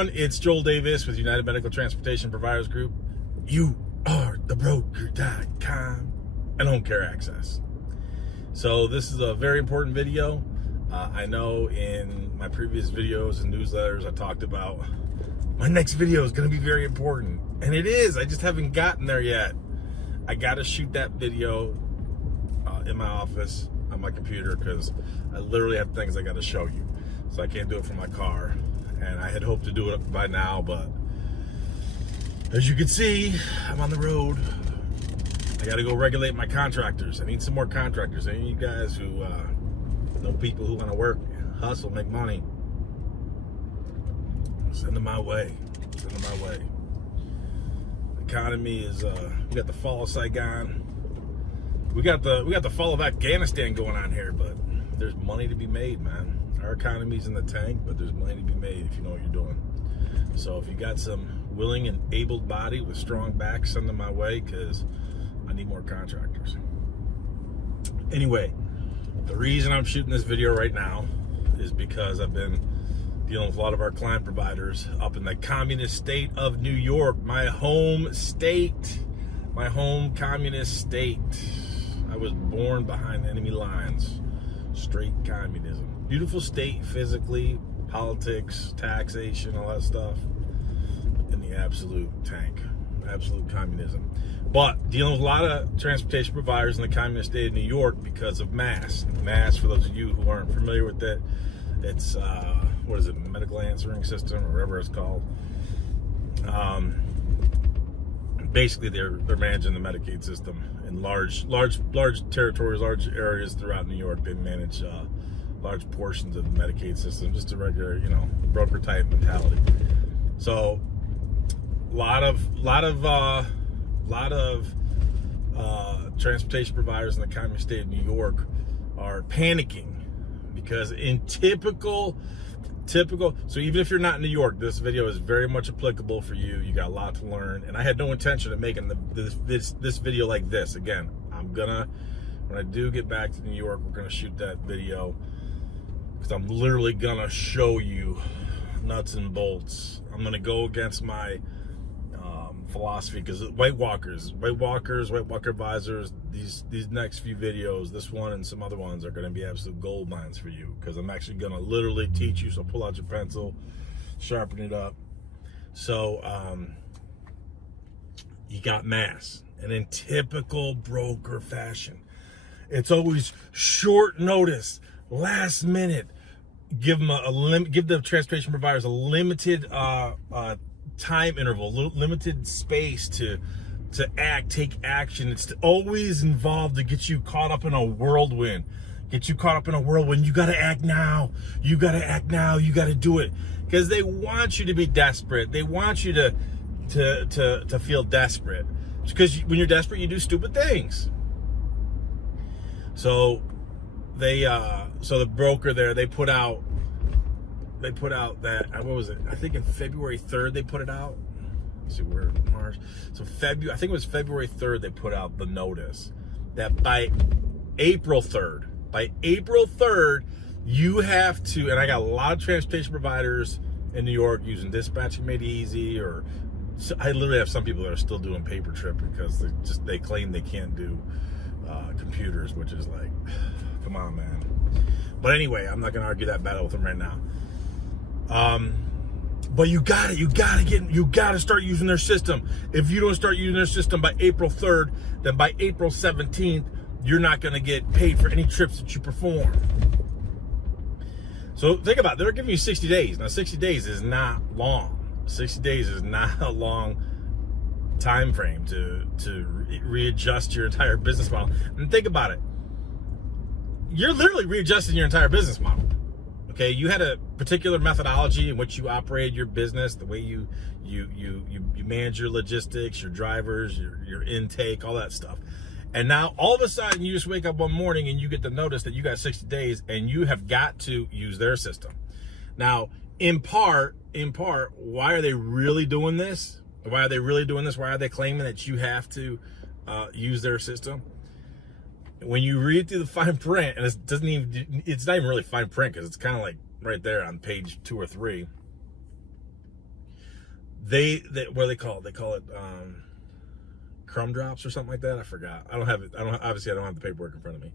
everyone, it's Joel Davis with United Medical Transportation Providers Group. You are the broker.com and home care access. So this is a very important video. I know in my previous videos and newsletters I talked about my next video is going to be very important, and it is. I just haven't gotten there yet. I got to shoot that video in my office on my computer because I literally have things I got to show you, so I can't do it from my car. And I had hoped to do it by now, but as you can see, I'm on the road. I got to go regulate my contractors. I need some more contractors. Any of you guys who know people who want to work, hustle, make money, send them my way. Send them my way. The economy is we got the fall of Saigon. We got the fall of Afghanistan going on here, but there's money to be made, man. Our economy's in the tank, but there's money to be made if you know what you're doing. So if you got some willing and able body with strong back, send them my way, because I need more contractors. Anyway, the reason I'm shooting this video right now is because I've been dealing with a lot of our client providers up in the communist state of New York, my home state, my home communist state. I was born behind enemy lines, straight communism. Beautiful state physically, politics, taxation, all that stuff, in the absolute tank, absolute communism. But dealing with a lot of transportation providers in the communist state of New York because of MAS. MAS, for those of you who aren't familiar with it, it's, what is it, medical answering system, or whatever it's called. Basically, they're managing the Medicaid system in large territories, large areas throughout New York. They manage large portions of the Medicaid system, just a regular, broker type mentality. So, lot of transportation providers in the communist state of New York are panicking because in typical. So even if you're not in New York, this video is very much applicable for you. You got a lot to learn, and I had no intention of making this video like this. Again, when I do get back to New York, we're gonna shoot that video because I'm literally gonna show you nuts and bolts. I'm gonna go against my philosophy, because White Walker advisors, these next few videos, this one and some other ones, are going to be absolute gold mines for you, because I'm actually going to literally teach you. So pull out your pencil, sharpen it up. So you got MAS, and in typical broker fashion, it's always short notice, last minute. Give the transportation providers a limited time interval, limited space to take action. It's always involved to get you caught up in a whirlwind. You got to act now. You got to do it, because they want you to be desperate. They want you to feel desperate, because when you're desperate, you do stupid things. So the broker there, they put out that, what was it? I think in February 3rd they put it out. Let's see, we're in March. So I think it was February 3rd they put out the notice that by April 3rd, you have to, and I got a lot of transportation providers in New York using Dispatching Made Easy, or I literally have some people that are still doing Paper Trip because they claim they can't do computers, which is like, come on, man. But anyway, I'm not gonna argue that battle with them right now. But you gotta start using their system. If you don't start using their system by April 3rd, then by April 17th, you're not gonna get paid for any trips that you perform. So think about it. They're giving you 60 days. Now, 60 days is not long. 60 days is not a long time frame to readjust your entire business model. And think about it. You're literally readjusting your entire business model. Okay, you had a particular methodology in which you operated your business, the way you manage your logistics, your drivers, your intake, all that stuff. And now all of a sudden you just wake up one morning and you get the notice that you got 60 days and you have got to use their system. Now, in part, why are they really doing this? Why are they claiming that you have to use their system? When you read through the fine print, and it's not even really fine print, because it's kind of like right there on page 2 or 3. they what do they call it? They call it crumb drops or something like that. I forgot. I don't have it. Obviously I don't have the paperwork in front of me.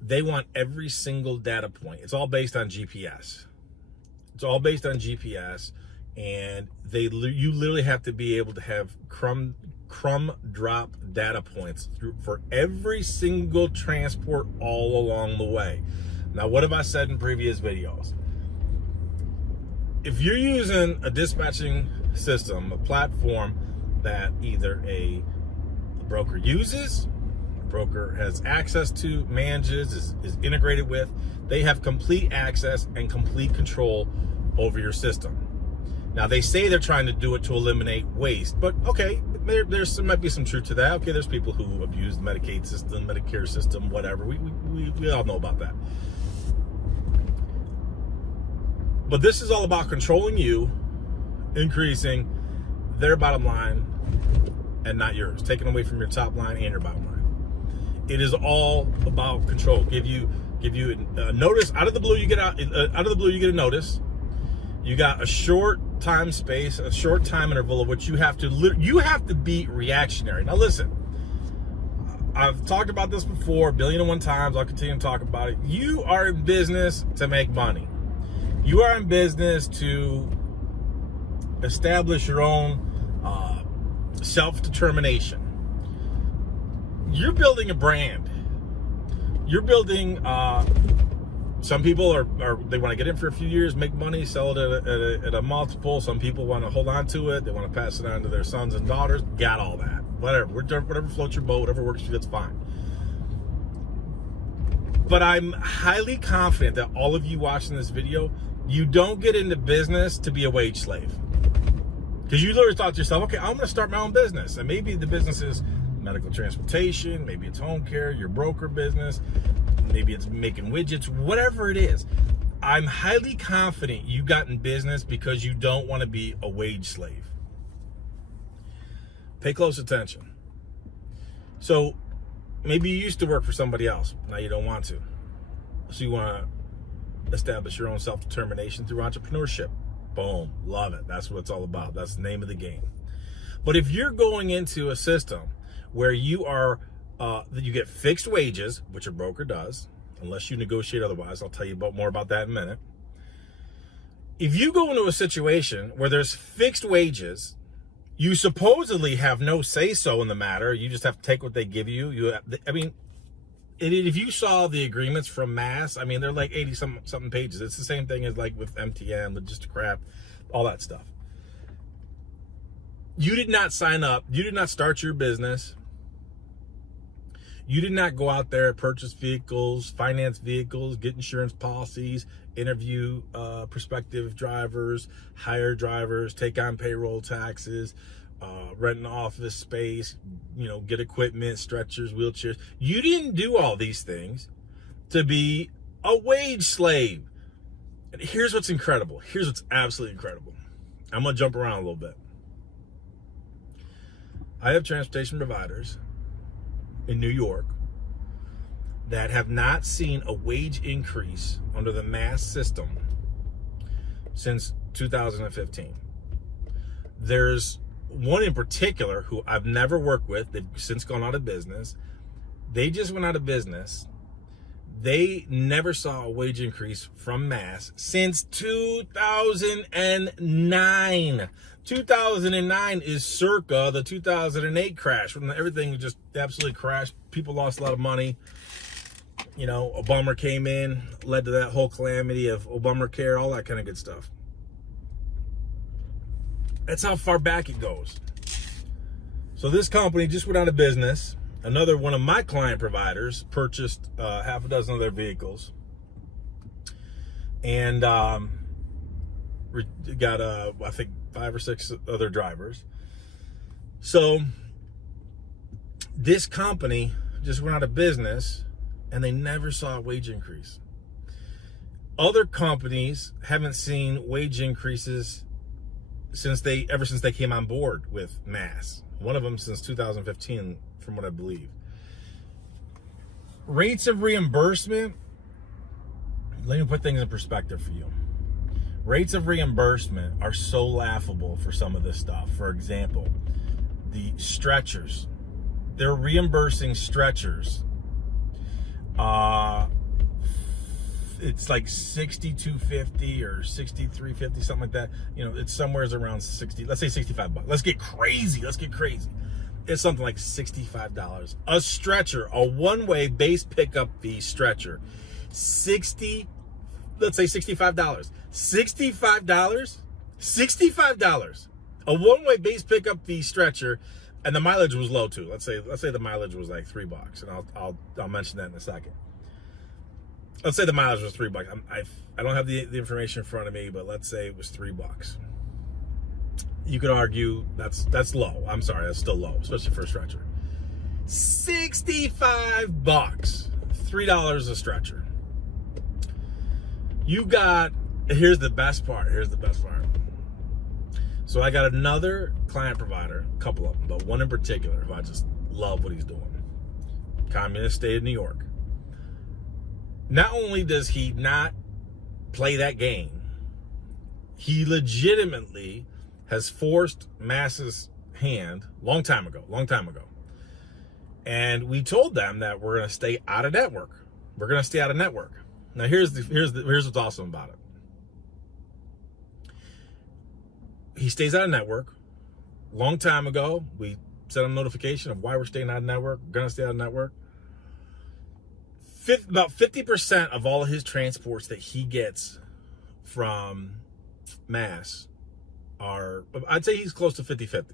They want every single data point. It's all based on GPS. It's all based on GPS, and you literally have to be able to have crumb drop data points for every single transport all along the way. Now, what have I said in previous videos? If you're using a dispatching system, a platform that either a broker uses, a broker has access to, manages, is integrated with, they have complete access and complete control over your system. Now, they say they're trying to do it to eliminate waste, but okay, there might be some truth to that. Okay, there's people who abuse the Medicaid system, Medicare system, whatever. We all know about that. But this is all about controlling you, increasing their bottom line and not yours, taking away from your top line and your bottom line. It is all about control. Give you a notice out of the blue. You get out of the blue. You get a notice. You got a short time space, a short time interval of which you have to be reactionary. Now listen, I've talked about this before, 1,000,001 times. I'll continue to talk about it. You are in business to make money. You are in business to establish your own self-determination. You're building a brand. You're building. Some people they want to get in for a few years, make money, sell it at a multiple. Some people want to hold on to it. They want to pass it on to their sons and daughters. Got all that. Whatever floats your boat, whatever works for you, that's fine. But I'm highly confident that all of you watching this video, you don't get into business to be a wage slave. Because you literally thought to yourself, okay, I'm going to start my own business. And maybe the business is medical transportation, maybe it's home care, your broker business, maybe it's making widgets, whatever it is. I'm highly confident you got in business because you don't want to be a wage slave. Pay close attention. So maybe you used to work for somebody else. Now you don't want to. So you want to establish your own self-determination through entrepreneurship. Boom. Love it. That's what it's all about. That's the name of the game. But if you're going into a system where you are, you get fixed wages, which a broker does, unless you negotiate otherwise, I'll tell you more about that in a minute. If you go into a situation where there's fixed wages, you supposedly have no say-so in the matter. You just have to take what they give you. If you saw the agreements from Mass, they're like 80-something pages. It's the same thing as like with MTN, logistic crap, all that stuff. You did not sign up. You did not start your business. You did not go out there, purchase vehicles, finance vehicles, get insurance policies, interview prospective drivers, hire drivers, take on payroll taxes, rent an office space, get equipment, stretchers, wheelchairs. You didn't do all these things to be a wage slave. And here's what's incredible. Here's what's absolutely incredible. I'm going to jump around a little bit. I have transportation providers in New York that have not seen a wage increase under the Mass system since 2015. There's one in particular who I've never worked with. They've since gone out of business. They just went out of business. They never saw a wage increase from Mass since 2009. 2009 is circa the 2008 crash when everything just absolutely crashed. People lost a lot of money. Obama came in, led to that whole calamity of Obamacare, all that kind of good stuff. That's how far back it goes. So this company just went out of business. Another one of my client providers purchased half a dozen of their vehicles and got, I think, 5 or 6 other drivers. So this company just went out of business and they never saw a wage increase. Other companies haven't seen wage increases ever since they came on board with Mass. One of them since 2015, from what I believe. Rates of reimbursement, let me put things in perspective for you. Rates of reimbursement are so laughable for some of this stuff. For example, the stretchers. They're reimbursing stretchers. It's like $62.50 or $63.50, something like that. You know, it's somewhere around 60. Let's say $65. Let's get crazy. It's something like $65. A stretcher, a one-way base pickup fee stretcher, let's say $65. $65. A one-way base pickup fee stretcher, and the mileage was low too. Let's say the mileage was like $3, and I'll mention that in a second. Let's say the mileage was $3. I don't have the information in front of me, but let's say it was $3. You could argue that's low. I'm sorry, that's still low, especially for a stretcher. $65, $3 a stretcher. Here's the best part. So I got another client provider, a couple of them, but one in particular who I just love what he's doing. Communist state of New York. Not only does he not play that game, he legitimately has forced Mass's hand long time ago. And we told them that we're going to stay out of network. Now here's what's awesome about it. He stays out of network. Long time ago, we sent him a notification of why we're staying out of network. We're going to stay out of network. About 50% of all of his transports that he gets from Mass are, I'd say he's close to 50-50.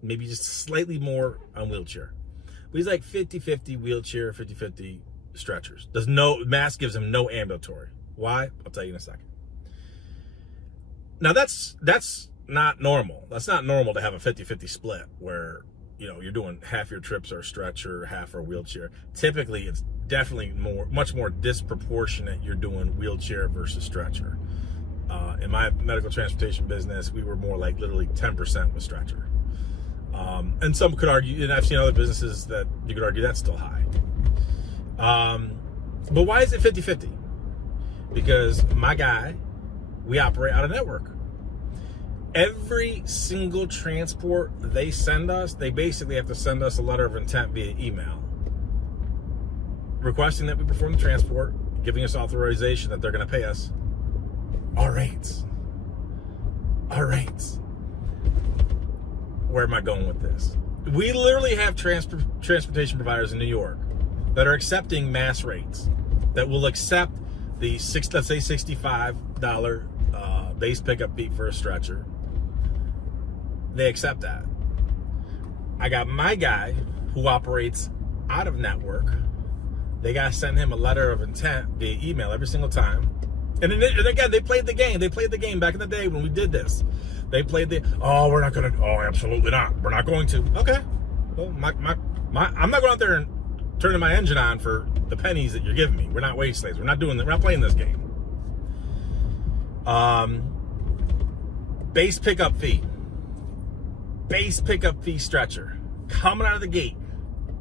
Maybe just slightly more on wheelchair. But he's like 50-50 wheelchair, 50-50 stretchers. Mass gives him no ambulatory. Why? I'll tell you in a second. Now that's not normal. That's not normal to have a 50-50 split where, you know, you're doing half your trips are stretcher, half are wheelchair. Typically, it's definitely much more disproportionate. You're doing wheelchair versus stretcher. In my medical transportation business, we were more like literally 10% with stretcher. And some could argue, and I've seen other businesses that you could argue that's still high. But why is it 50-50? Because my guy, we operate out of network. Every single transport they send us, they basically have to send us a letter of intent via email, requesting that we perform the transport, giving us authorization that they're going to pay us our rates. Where am I going with this? We literally have transportation providers in New York that are accepting Mass rates, that will accept the let's say $65 base pickup fee for a stretcher. They accept that. I got my guy who operates out of network. They got to send him a letter of intent via email every single time. And again, they played the game. They played the game back in the day when we did this. They played we're not going to, absolutely not. We're not going to. Okay. Well, I'm not going out there and turning my engine on for the pennies that you're giving me. We're not wage slaves. We're not doing that. We're not playing this game. Base pickup fee stretcher. Coming out of the gate,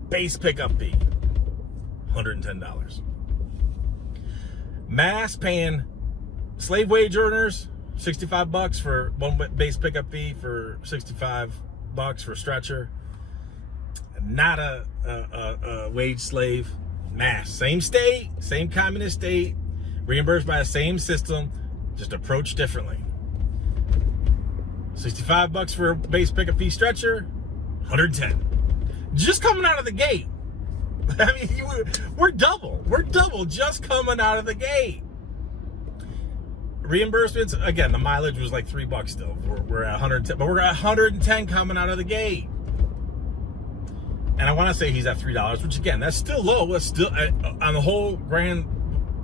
base pickup fee, $110. Mass paying slave wage earners $65 for one base pickup fee for $65 for stretcher. Not a wage slave. Mass, same state, same communist state, reimbursed by the same system, just approached differently. $65 for a base pickup fee stretcher, $110. Just coming out of the gate. I mean, we're double just coming out of the gate. Reimbursements, again, the mileage was like $3 still. We're at 110, but we're at 110 coming out of the gate. And I want to say he's at $3, which again, that's still low. That's still on the whole grand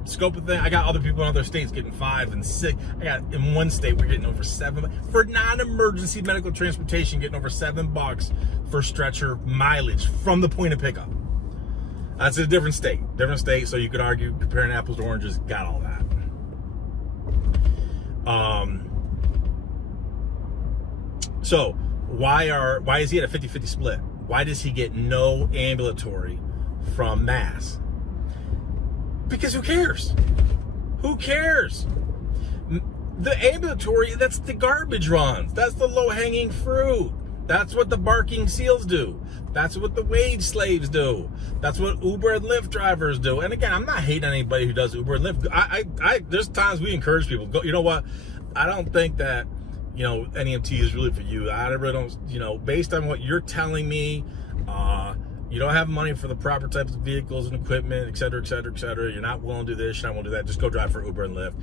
scope of thing. I got other people in other states getting 5 and 6. I got in one state we're getting over 7 for non-emergency medical transportation, getting over $7 for stretcher mileage from the point of pickup. That's a different state, so you could argue comparing apples to oranges, got all that. So why is he at a 50-50 split? Why does he get no ambulatory from Mass? Because who cares? The ambulatory, that's the garbage runs. That's the low-hanging fruit. That's what the barking seals do. That's what the wage slaves do. That's what Uber and Lyft drivers do. And again, I'm not hating anybody who does Uber and Lyft. There's times we encourage people, go, you know what? I don't think that, NEMT is really for you. I really don't, based on what you're telling me, you don't have money for the proper types of vehicles and equipment, et cetera, et cetera, et cetera. You're not willing to do this, you're not willing to do that. Just go drive for Uber and Lyft.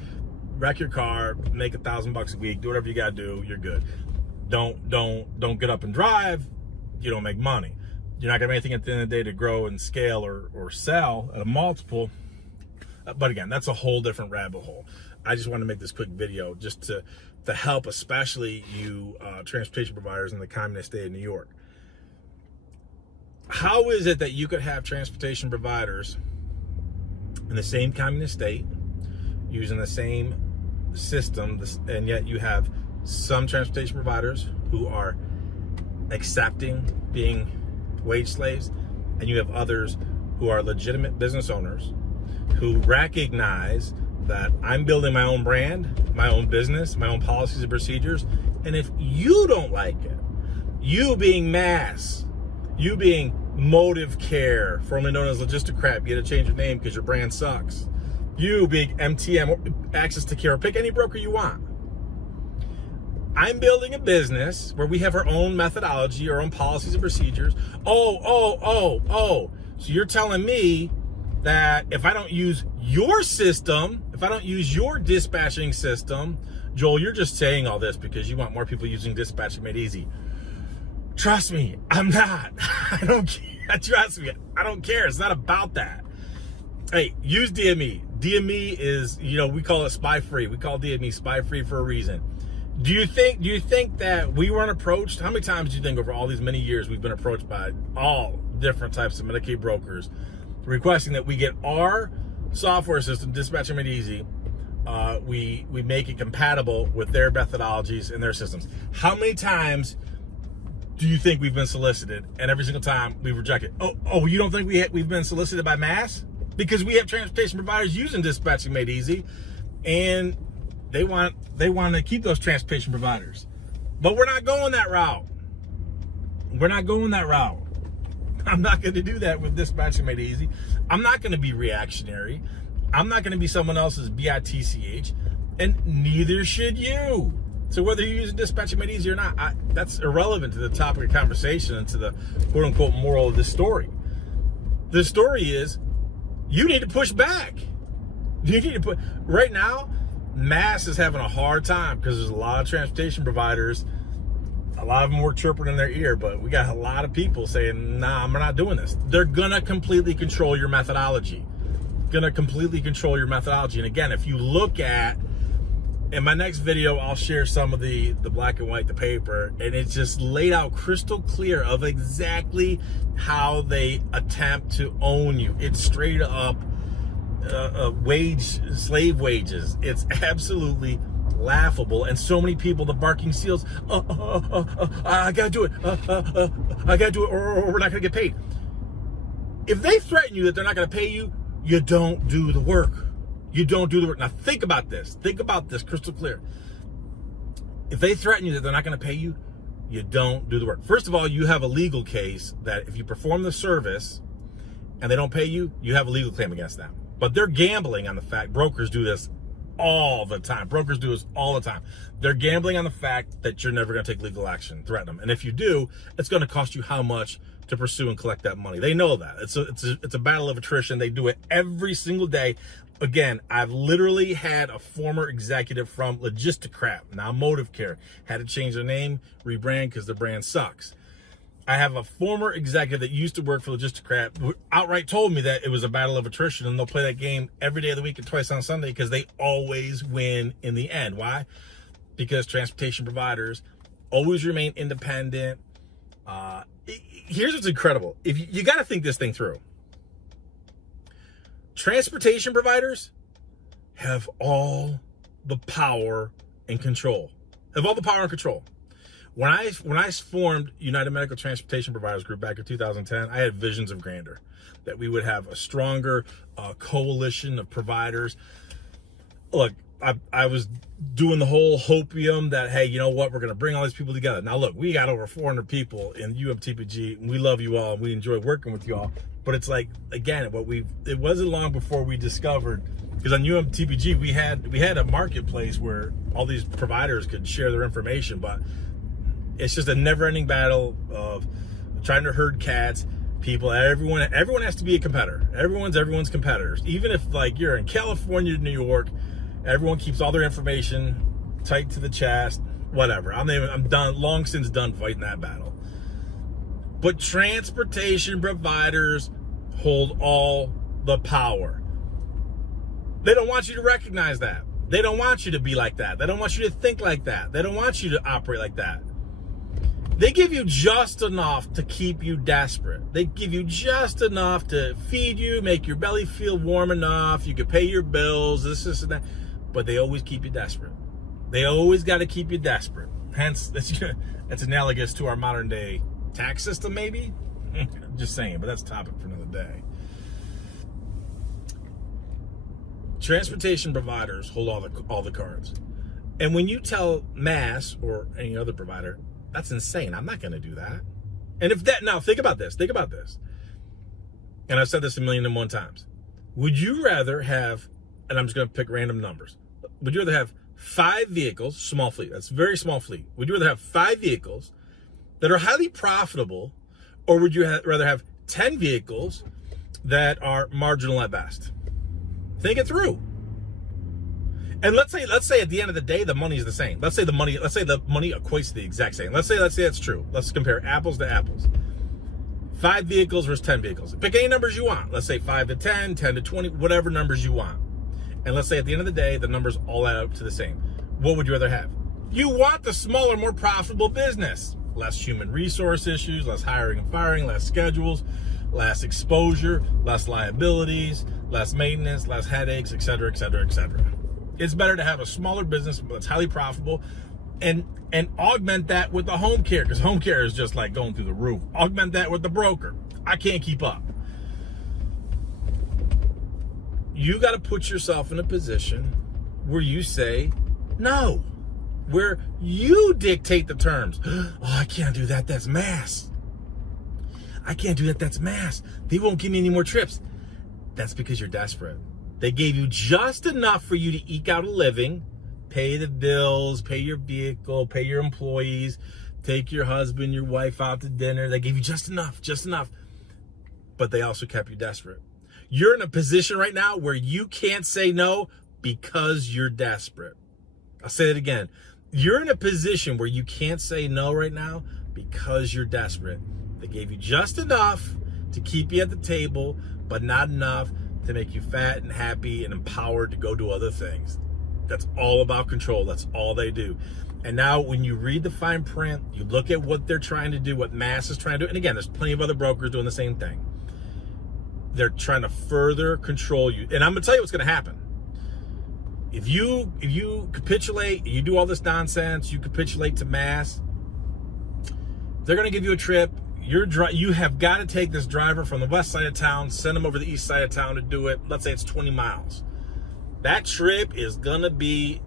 Wreck your car, make $1,000 a week, do whatever you gotta do, you're good. Don't get up and drive, you don't make money. You're not gonna have anything at the end of the day to grow and scale or sell at a multiple. But again, that's a whole different rabbit hole. I just want to make this quick video just to help, especially you transportation providers in the communist state of New York. How is it that you could have transportation providers in the same communist state using the same system, and yet you have some transportation providers who are accepting being wage slaves, and you have others who are legitimate business owners who recognize that I'm building my own brand, my own business, my own policies and procedures, and if you don't like it, you being mass, you being Motive Care, formerly known as Logisticrap, you had to change your name because your brand sucks. You being MTM, Access to Care, pick any broker you want. I'm building a business where we have our own methodology, our own policies and procedures. So you're telling me that if I don't use your system, if I don't use your dispatching system, Joel, you're just saying all this because you want more people using Dispatching Made Easy. Trust me, I'm not. I don't care. Trust me, I don't care. It's not about that. Hey, use DME. DME is, we call it spy free. We call DME spy free for a reason. Do you think that we weren't approached? How many times do you think over all these many years we've been approached by all different types of Medicaid brokers requesting that we get our software system, Dispatching Made Easy, we make it compatible with their methodologies and their systems? How many times do you think we've been solicited, and every single time we've rejected? Oh, you don't think we've been solicited by mass? Because we have transportation providers using Dispatching Made Easy, and they want to keep those transportation providers. But we're not going that route. We're not going that route. I'm not going to do that with Dispatching Made Easy. I'm not going to be reactionary. I'm not going to be someone else's BITCH, and neither should you. So whether you're using Dispatching Made Easy or not, that's irrelevant to the topic of conversation and to the quote-unquote moral of this story. The story is, you need to push back. You need to right now, mass is having a hard time because there's a lot of transportation providers. A lot of them were chirping in their ear, but we got a lot of people saying, nah, we're not doing this. They're gonna completely control your methodology. And again, if you look at, in my next video, I'll share some of the black and white, the paper, and it's just laid out crystal clear of exactly how they attempt to own you. It's straight up slave wages. It's absolutely laughable. And so many people, the barking seals, I gotta do it. I gotta do it, or we're not gonna get paid. If they threaten you that they're not gonna pay you, you don't do the work. You don't do the work. Now think about this. Think about this crystal clear. If they threaten you that they're not going to pay you, you don't do the work. First of all, you have a legal case that if you perform the service and they don't pay you, you have a legal claim against them. But they're gambling on the fact, brokers do this all the time. Brokers do this all the time. They're gambling on the fact that you're never going to take legal action, threaten them. And if you do, it's going to cost you how much to pursue and collect that money. They know that. It's a battle of attrition. They do it every single day. Again, I've literally had a former executive from Logisticrap, now Motive Care, had to change their name, rebrand because the brand sucks. I have a former executive that used to work for Logisticrap who outright told me that it was a battle of attrition and they'll play that game every day of the week and twice on Sunday because they always win in the end. Why? Because transportation providers always remain independent. Here's what's incredible. If you got to think this thing through. Transportation providers have all the power and control. When I formed United Medical Transportation Providers Group back in 2010, I had visions of grandeur, that we would have a stronger coalition of providers. Look, I was doing the whole hopium that, hey, you know what, we're going to bring all these people together. Now look, we got over 400 people in UMTPG, and we love you all, and we enjoy working with you all. But it's like, again, it wasn't long before we discovered, because on UMTPG we had a marketplace where all these providers could share their information, but it's just a never-ending battle of trying to herd cats. People, everyone has to be a competitor. Everyone's competitors. Even if like you're in California, New York, everyone keeps all their information tight to the chest. Whatever. I'm done. Long since done fighting that battle. But transportation providers hold all the power. They don't want you to recognize that. They don't want you to be like that. They don't want you to think like that. They don't want you to operate like that. They give you just enough to keep you desperate. They give you just enough to feed you, make your belly feel warm enough. You can pay your bills, this, and that. But they always keep you desperate. They always got to keep you desperate. Hence, that's analogous to our modern day tax system, maybe? Just saying, but that's a topic for another day. Transportation providers hold all the cards. And when you tell Mass or any other provider, that's insane, I'm not going to do that. And if that, now think about this. And I've said this 1,000,001 times. Would you rather have, and I'm just going to pick random numbers. Would you rather have 5 vehicles, small fleet, that's very small fleet. Would you rather have 5 vehicles that are highly profitable, or would you rather have 10 vehicles that are marginal at best? Think it through. And let's say at the end of the day, the money is the same. Let's say the money equates to the exact same. Let's say that's true. Let's compare apples to apples. 5 vehicles versus 10 vehicles. Pick any numbers you want. Let's say 5 to 10, 10 to 20, whatever numbers you want. And let's say at the end of the day, the numbers all add up to the same. What would you rather have? You want the smaller, more profitable business. Less human resource issues, less hiring and firing, less schedules, less exposure, less liabilities, less maintenance, less headaches, et cetera, et cetera, et cetera. It's better to have a smaller business that's highly profitable and augment that with the home care, because home care is just like going through the roof. Augment that with the broker. I can't keep up. You got to put yourself in a position where you say no, where you dictate the terms. Oh, I can't do that. That's Mass. I can't do that. That's Mass. They won't give me any more trips. That's because you're desperate. They gave you just enough for you to eke out a living, pay the bills, pay your vehicle, pay your employees, take your husband, your wife out to dinner. They gave you just enough. But they also kept you desperate. You're in a position right now where you can't say no because you're desperate. I'll say it again. You're in a position where you can't say no right now because you're desperate. They gave you just enough to keep you at the table, but not enough to make you fat and happy and empowered to go do other things. That's all about control. That's all they do. And now when you read the fine print, you look at what they're trying to do, what Mass is trying to do, and again, there's plenty of other brokers doing the same thing. They're trying to further control you. And I'm gonna tell you what's gonna happen. If you capitulate, you do all this nonsense, you capitulate to Mass, they're gonna give you a trip. You have got to take this driver from the west side of town, send him over the east side of town to do it. Let's say it's 20 miles. That trip is going to be,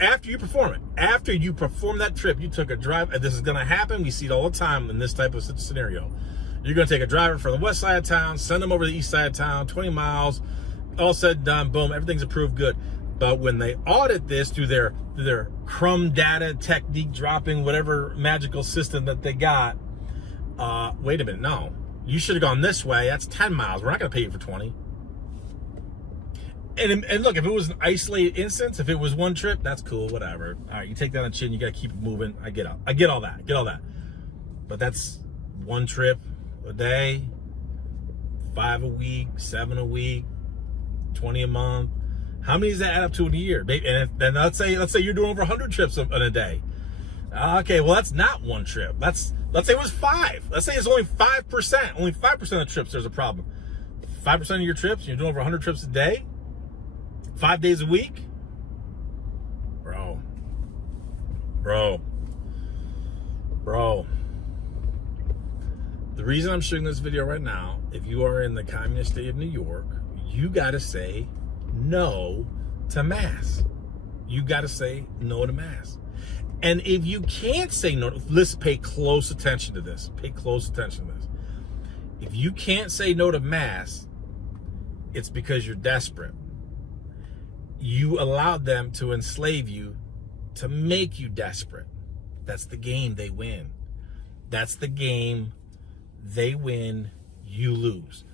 after you perform it, after you perform that trip, you took a drive, and this is going to happen. We see it all the time in this type of scenario. You're going to take a driver from the west side of town, send him over the east side of town, 20 miles, all said, done, boom, everything's approved, good. But when they audit this through their crumb data technique dropping, whatever magical system that they got, wait a minute, no. You should have gone this way. That's 10 miles. We're not going to pay you for 20. And look, if it was an isolated instance, if it was one trip, that's cool, whatever. All right, you take that on the chin. You got to keep it moving. I get all that. But that's one trip a day, 5 a week, 7 a week, 20 a month. How many does that add up to in a year? And then let's say you're doing over 100 trips in a day. Okay, well, that's not one trip. Let's say it was 5. Let's say it's only 5%. Only 5% of trips, there's a problem. 5% of your trips, you're doing over 100 trips a day? 5 days a week? Bro. The reason I'm shooting this video right now, if you are in the communist state of New York, you got to say no to Mass. You got to say no to mass. And if you can't say no, listen, pay close attention to this. Pay close attention to this. If you can't say no to mass, it's because you're desperate. You allowed them to enslave you to make you desperate. That's the game they win. That's the game they win, you lose.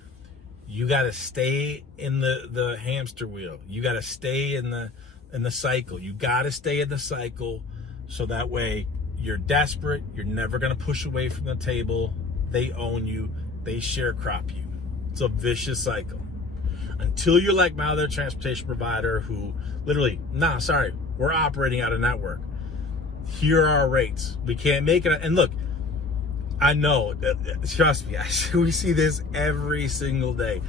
You got to stay in the hamster wheel. You got to stay in the cycle. You got to stay in the cycle so that way you're desperate. You're never going to push away from the table. They own you. They sharecrop you. It's a vicious cycle. Until you're like my other transportation provider who literally, we're operating out of network. Here are our rates. We can't make it. And look, I know, trust me, we see this every single day.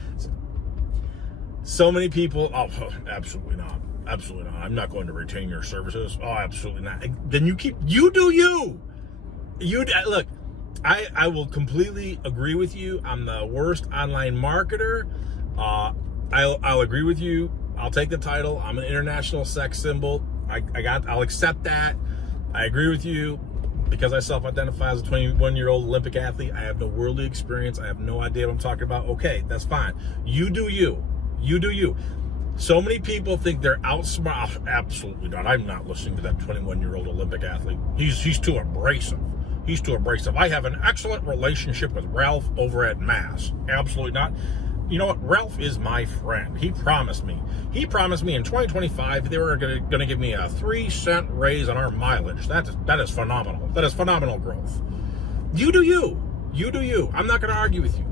So many people, oh, absolutely not. Absolutely not. I'm not going to retain your services. Oh, absolutely not. Then you do you. Look, I will completely agree with you. I'm the worst online marketer. I'll agree with you. I'll take the title. I'm an international sex symbol. I'll accept that. I agree with you because I self-identify as a 21-year-old Olympic athlete. I have no worldly experience. I have no idea what I'm talking about. Okay, that's fine. You do you. You do you. So many people think they're outsmart. Absolutely not. I'm not listening to that 21-year-old Olympic athlete. He's too abrasive. He's too abrasive. I have an excellent relationship with Ralph over at Mass. Absolutely not. You know what? Ralph is my friend. He promised me in 2025 they were going to give me a 3-cent raise on our mileage. That is phenomenal. That is phenomenal growth. You do you. You do you. I'm not going to argue with you.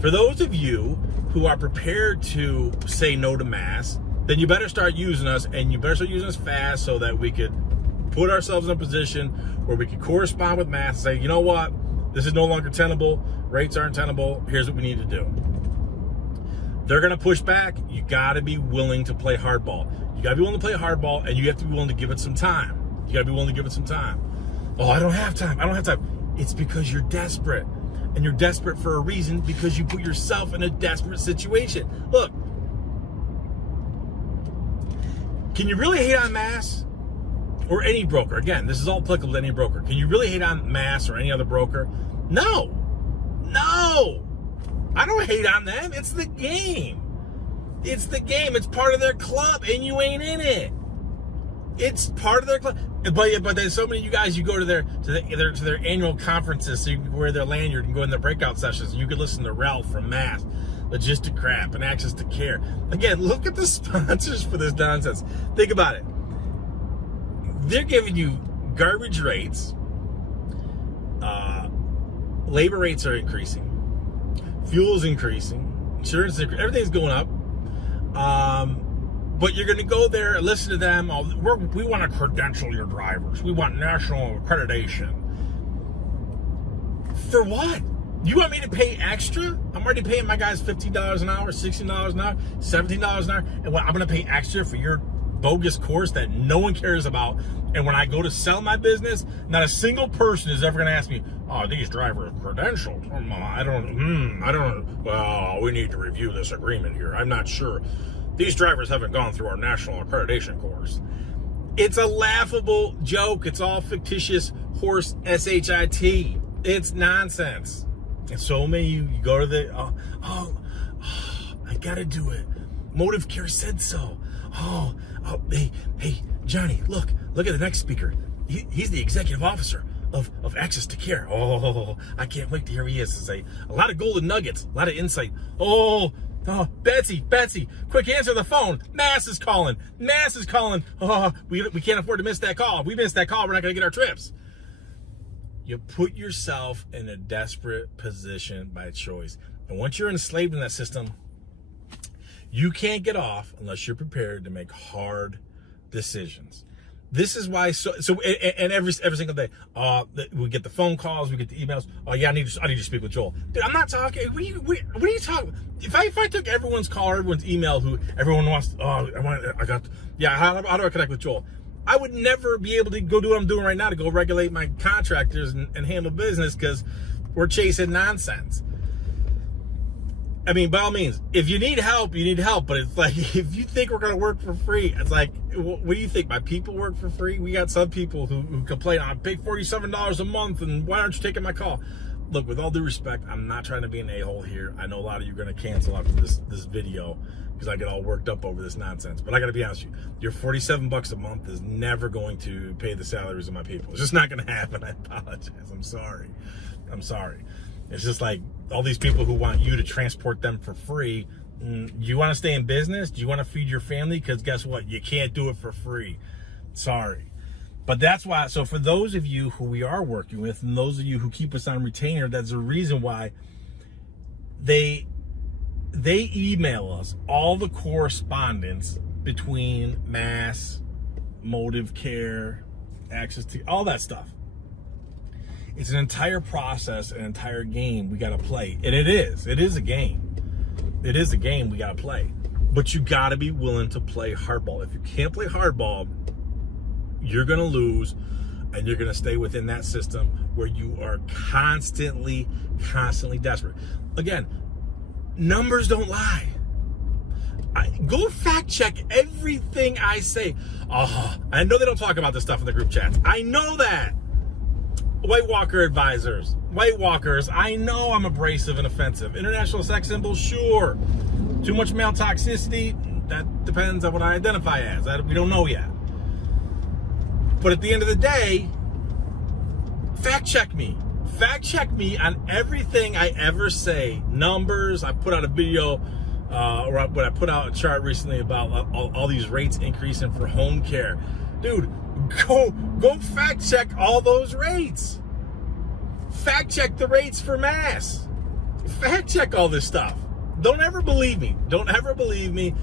For those of you who are prepared to say no to mass, then you better start using us, and you better start using us fast so that we could put ourselves in a position where we can correspond with mass and say, you know what? This is no longer tenable. Rates aren't tenable. Here's what we need to do. They're going to push back. You got to be willing to play hardball. You got to be willing to play hardball, and you have to be willing to give it some time. You got to be willing to give it some time. Oh, I don't have time. I don't have time. It's because you're desperate. And you're desperate for a reason because you put yourself in a desperate situation. Look, can you really hate on Mass or any broker? Again, this is all applicable to any broker. Can you really hate on Mass or any other broker? No. I don't hate on them. It's the game. It's the game. It's part of their club, and you ain't in it. It's part of their club. But there's so many of you guys, you go to their annual conferences, so you can wear their lanyard and go in their breakout sessions. You can listen to Ralph from Mass, Logistic Crap, and Access to Care. Again, look at the sponsors for this nonsense. Think about it. They're giving you garbage rates. Labor rates are increasing. Fuel's increasing. Insurance is increasing. Everything's going up. But you're going to go there and listen to them. We want to credential your drivers. We want national accreditation. For what? You want me to pay extra? I'm already paying my guys $15 an hour, $16 an hour, $17 an hour. And what, I'm going to pay extra for your bogus course that no one cares about. And when I go to sell my business, not a single person is ever going to ask me, oh, these drivers credentialed. I don't, well, we need to review this agreement here. I'm not sure. These drivers haven't gone through our national accreditation course. It's a laughable joke. It's all fictitious horse shit. It's nonsense. And so many you go to the, I gotta do it. Motive Care said so. Hey, Johnny, look at the next speaker. He's the executive officer of Access to Care. Oh, I can't wait to hear he is to say a lot of golden nuggets, a lot of insight. Oh, Betsy, quick answer the phone. Mass is calling. Oh, we can't afford to miss that call. If we miss that call, we're not going to get our trips. You put yourself in a desperate position by choice. And once you're enslaved in that system, you can't get off unless you're prepared to make hard decisions. This is why, and every single day, we get the phone calls, we get the emails. Oh yeah, I need to speak with Joel. Dude, I'm not talking. What are you talking? If I took everyone's call, everyone's email, who everyone wants, how do I connect with Joel? I would never be able to go do what I'm doing right now to go regulate my contractors and handle business because we're chasing nonsense. I mean, by all means, if you need help, you need help. But it's like, if you think we're going to work for free, it's like, what do you think? My people work for free? We got some people who complain, I pay $47 a month, and why aren't you taking my call? Look, with all due respect, I'm not trying to be an a-hole here. I know a lot of you are going to cancel after this video because I get all worked up over this nonsense. But I got to be honest with you, your $47 a month is never going to pay the salaries of my people. It's just not going to happen. I apologize. I'm sorry. It's just like all these people who want you to transport them for free. You want to stay in business? Do you want to feed your family? Because guess what? You can't do it for free. Sorry. But that's why, so for those of you who we are working with, and those of you who keep us on retainer, that's the reason why they email us all the correspondence between Mass, Motive Care, Access to, all that stuff. It's an entire process, an entire game we got to play. And it is a game. It is a game we got to play. But you got to be willing to play hardball. If you can't play hardball, you're going to lose, and you're going to stay within that system where you are constantly desperate. Again, numbers don't lie. Go fact check everything I say. I know they don't talk about this stuff in the group chats. I know that. White Walker advisors, White Walkers, I know I'm abrasive and offensive. International sex symbols, sure. Too much male toxicity, that depends on what I identify as. We don't know yet. But at the end of the day, fact check me. Fact check me on everything I ever say. Numbers, I put out a video, or I put out a chart recently about all these rates increasing for home care. Dude, go fact check all those rates. Fact check the rates for Mass. Fact check all this stuff. Don't ever believe me. Don't ever believe me.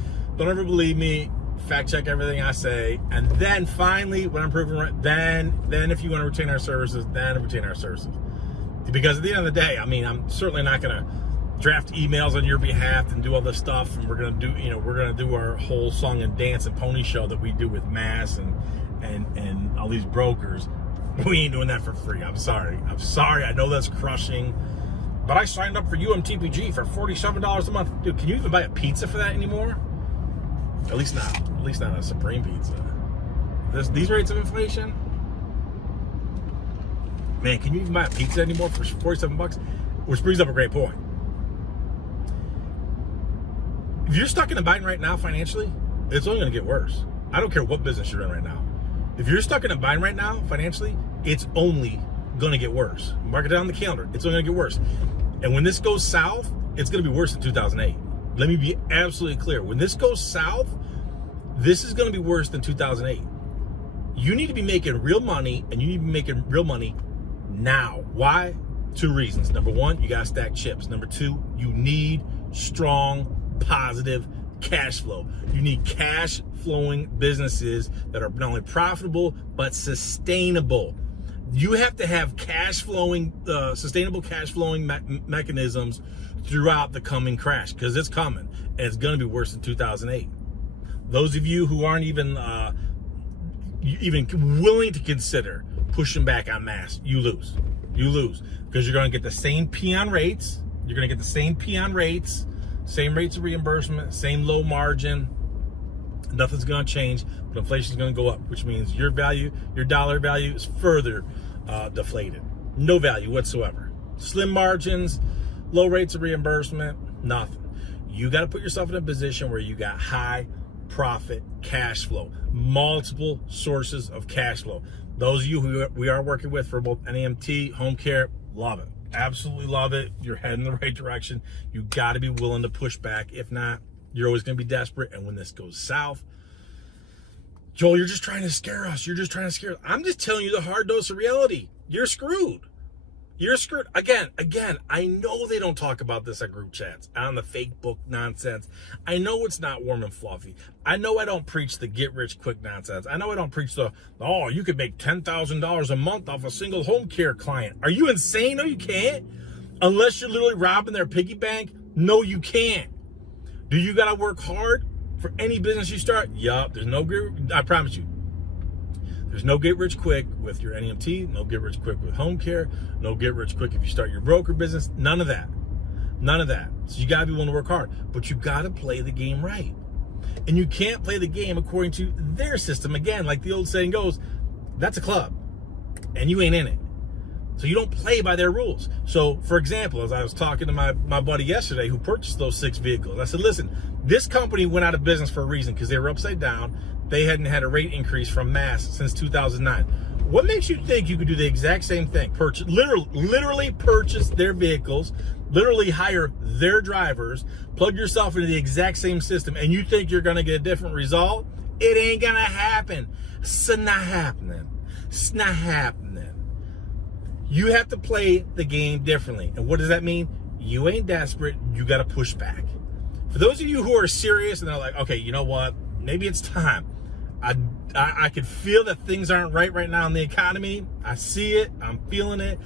Fact check everything I say, and then finally, when I'm proven right, then if you want to retain our services, then retain our services. Because at the end of the day, I mean, I'm certainly not going to draft emails on your behalf and do all this stuff, and we're going to do our whole song and dance and pony show that we do with Mass and all these brokers. We ain't doing that for free. I'm sorry. I know that's crushing, but I signed up for UMTPG for $47 a month. Dude, can you even buy a pizza for that anymore? At least not a Supreme pizza. These rates of inflation, man, can you even buy a pizza anymore for $47? Which brings up a great point. If you're stuck in a bind right now financially, it's only going to get worse. I don't care what business you're in right now. If you're stuck in a bind right now financially, it's only going to get worse. Mark it down on the calendar. It's only going to get worse. And when this goes south, it's going to be worse than 2008. Let me be absolutely clear. When this goes south, this is going to be worse than 2008. You need to be making real money, and you need to be making real money now. Why? 2 reasons. Number 1, you got to stack chips. Number 2, you need strong, positive cash flow. You need cash flowing businesses that are not only profitable, but sustainable. You have to have cash flowing, sustainable cash flowing mechanisms throughout the coming crash, because it's coming, and it's going to be worse than 2008. Those of you who aren't even willing to consider pushing back on Mass, you lose. Because you're going to get the same peon rates. Same rates of reimbursement, same low margin. Nothing's going to change, but inflation's going to go up, which means your dollar value is further deflated. No value whatsoever. Slim margins, low rates of reimbursement, nothing. You got to put yourself in a position where you got high profit cash flow, multiple sources of cash flow. Those of you who we are working with for both NEMT, home care, love it. Absolutely love it. You're heading in the right direction. You got to be willing to push back. If not, you're always going to be desperate. And when this goes south, Joel, you're just trying to scare us. I'm just telling you the hard dose of reality. You're screwed. Again, I know they don't talk about this at group chats, on the fake book nonsense. I know it's not warm and fluffy. I know I don't preach the get rich quick nonsense. I know I don't preach you could make $10,000 a month off a single home care client. Are you insane? No, you can't. Unless you're literally robbing their piggy bank. No, you can't. Do you got to work hard for any business you start? Yup. I promise you. There's no get rich quick with your NEMT, no get rich quick with home care, no get rich quick if you start your broker business, none of that. None of that. So you got to be willing to work hard, but you got to play the game right. And you can't play the game according to their system. Again, like the old saying goes, that's a club and you ain't in it. So you don't play by their rules. So for example, as I was talking to my buddy yesterday who purchased those 6 vehicles, I said, listen, this company went out of business for a reason, because they were upside down. They hadn't had a rate increase from Mass since 2009. What makes you think you could do the exact same thing? Literally purchase their vehicles, literally hire their drivers, plug yourself into the exact same system, and you think you're gonna get a different result? It ain't gonna happen. It's not happening. It's not happening. You have to play the game differently. And what does that mean? You ain't desperate. You got to push back. For those of you who are serious and they're like, okay, you know what? Maybe it's time. I could feel that things aren't right now in the economy. I see it. I'm feeling it.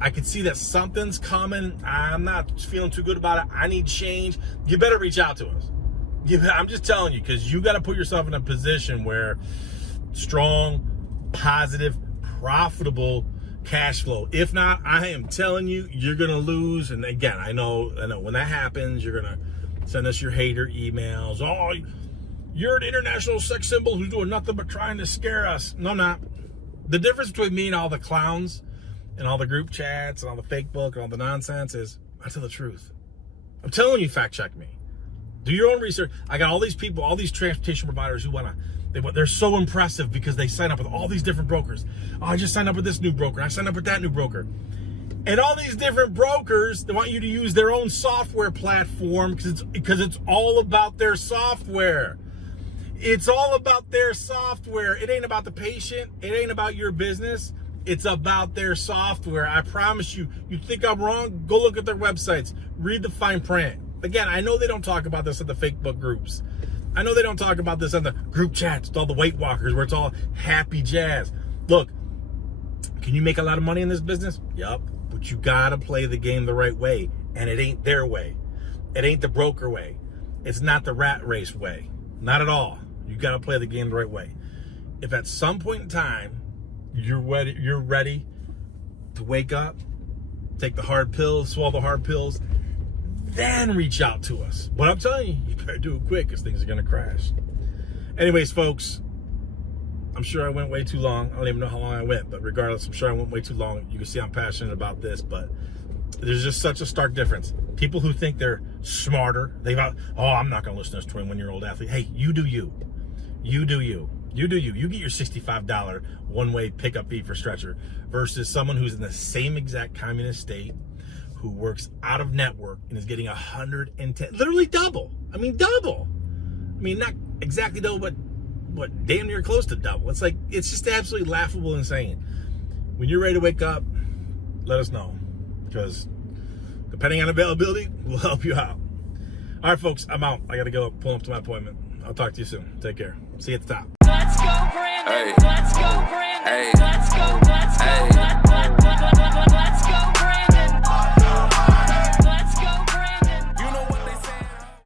I can see that something's coming. I'm not feeling too good about it. I need change. You better reach out to us. I'm just telling you, because you got to put yourself in a position where strong, positive, profitable cash flow. If not, I am telling you, you're gonna lose. And again, I know when that happens, you're gonna send us your hater emails. Oh, you're an international sex symbol who's doing nothing but trying to scare us. No, I'm not. The difference between me and all the clowns and all the group chats and all the fake book and all the nonsense is I tell the truth. I'm telling you, fact check me. Do your own research. I got all these people, all these transportation providers who they're so impressive because they sign up with all these different brokers. Oh, I just signed up with this new broker. I signed up with that new broker. And all these different brokers, they want you to use their own software platform because it's all about their software. It's all about their software. It ain't about the patient. It ain't about your business. It's about their software. I promise you. You think I'm wrong? Go look at their websites. Read the fine print. Again, I know they don't talk about this in the fake book groups. I know they don't talk about this on the group chats with all the Weight Walkers where it's all happy jazz. Look, can you make a lot of money in this business? Yup. But you gotta play the game the right way. And it ain't their way. It ain't the broker way. It's not the rat race way. Not at all. You gotta play the game the right way. If at some point in time you're ready to wake up, take the hard pills, swallow the hard pills, then reach out to us. But I'm telling you, you better do it quick because things are going to crash. Anyways, folks, I'm sure I went way too long. I don't even know how long I went, but regardless, I'm sure I went way too long. You can see I'm passionate about this, but there's just such a stark difference. People who think they're smarter, I'm not going to listen to this 21-year-old athlete. Hey, you do you. You do you. You do you. You get your $65 one-way pickup fee for stretcher versus someone who's in the same exact communist state, who works out of network and is getting 110, literally double. I mean, double. I mean, not exactly double, but damn near close to double. It's just absolutely laughable, insane. When you're ready to wake up, let us know, because depending on availability, we'll help you out. All right, folks, I'm out. I got to go pull up to my appointment. I'll talk to you soon. Take care. See you at the top. Let's go, Brandon. Hey. Let's go, Brandon. Hey.